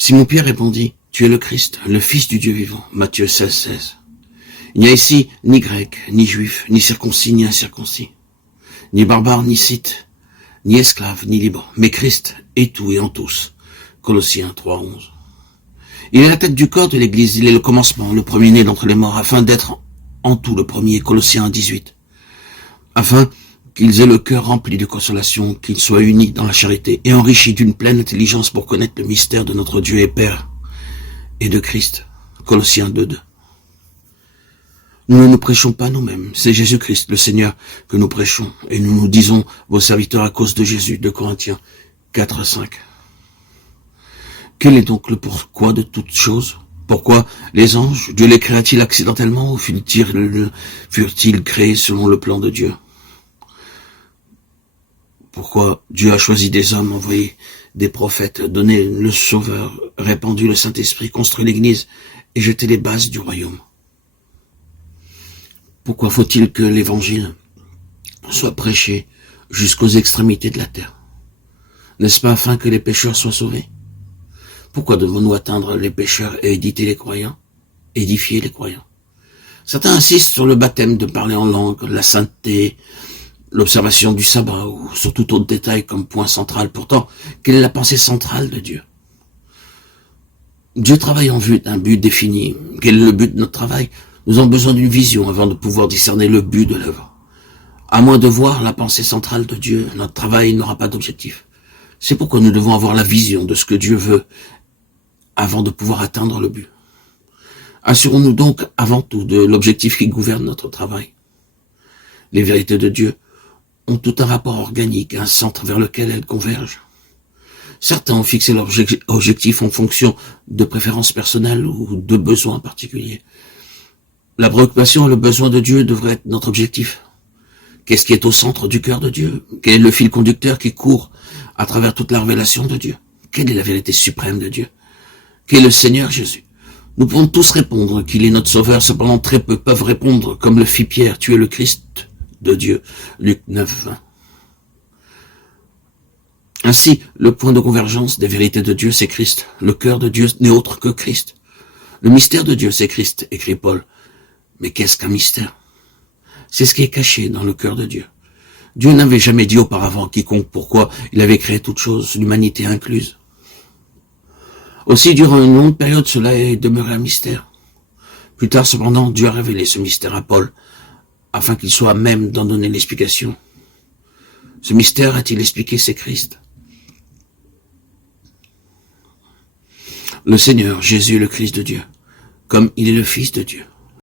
Simon-Pierre répondit, « Tu es le Christ, le Fils du Dieu vivant. » Matthieu 16, 16. Il n'y a ici ni grec, ni juif, ni circoncis, ni incirconcis, ni barbare, ni scythe, ni esclave, ni libre, mais Christ est tout et en tous. Colossiens 3, 11. Il est la tête du corps de l'Église, il est le commencement, le premier-né d'entre les morts, afin d'être en tout le premier, Colossiens 18. Afin qu'ils aient le cœur rempli de consolation, qu'ils soient unis dans la charité et enrichis d'une pleine intelligence pour connaître le mystère de notre Dieu et Père et de Christ. Colossiens 2, 2. Nous ne nous prêchons pas nous-mêmes, c'est Jésus-Christ, le Seigneur, que nous prêchons, et nous nous disons vos serviteurs à cause de Jésus, de Corinthiens 4, 5. Quel est donc le pourquoi de toutes choses? Pourquoi les anges, Dieu les créa-t-il accidentellement ou furent-ils créés selon le plan de Dieu? Pourquoi Dieu a choisi des hommes, envoyé des prophètes, donné le Sauveur, répandu le Saint-Esprit, construit l'Église et jeté les bases du royaume? Pourquoi faut-il que l'Évangile soit prêché jusqu'aux extrémités de la terre? N'est-ce pas afin que les pécheurs soient sauvés? Pourquoi devons-nous atteindre les pécheurs et édifier les croyants? Certains insistent sur le baptême, de parler en langue, la sainteté, l'observation du sabbat ou sur tout autre détail comme point central. Pourtant, quelle est la pensée centrale de Dieu? Dieu travaille en vue d'un but défini. Quel est le but de notre travail? Nous avons besoin d'une vision avant de pouvoir discerner le but de l'œuvre. À moins de voir la pensée centrale de Dieu, notre travail n'aura pas d'objectif. C'est pourquoi nous devons avoir la vision de ce que Dieu veut avant de pouvoir atteindre le but. Assurons-nous donc avant tout de l'objectif qui gouverne notre travail. Les vérités de Dieu ont tout un rapport organique, un centre vers lequel elles convergent. Certains ont fixé leur objectif en fonction de préférences personnelles ou de besoins particuliers. La préoccupation et le besoin de Dieu devraient être notre objectif. Qu'est-ce qui est au centre du cœur de Dieu? Quel est le fil conducteur qui court à travers toute la révélation de Dieu? Quelle est la vérité suprême de Dieu? Quel est le Seigneur Jésus? Nous pouvons tous répondre qu'il est notre Sauveur, cependant très peu peuvent répondre comme le fit Pierre, tu es le Christ de Dieu. Luc 9, 20. Ainsi, le point de convergence des vérités de Dieu, c'est Christ. Le cœur de Dieu n'est autre que Christ. Le mystère de Dieu, c'est Christ, écrit Paul. Mais qu'est-ce qu'un mystère? C'est ce qui est caché dans le cœur de Dieu. Dieu n'avait jamais dit auparavant à quiconque pourquoi il avait créé toute chose, l'humanité incluse. Aussi, durant une longue période, cela est demeuré un mystère. Plus tard, cependant, Dieu a révélé ce mystère à Paul, afin qu'il soit à même d'en donner l'explication. Ce mystère, a-t-il expliqué, c'est Christ. Le Seigneur, Jésus, le Christ de Dieu, comme il est le Fils de Dieu.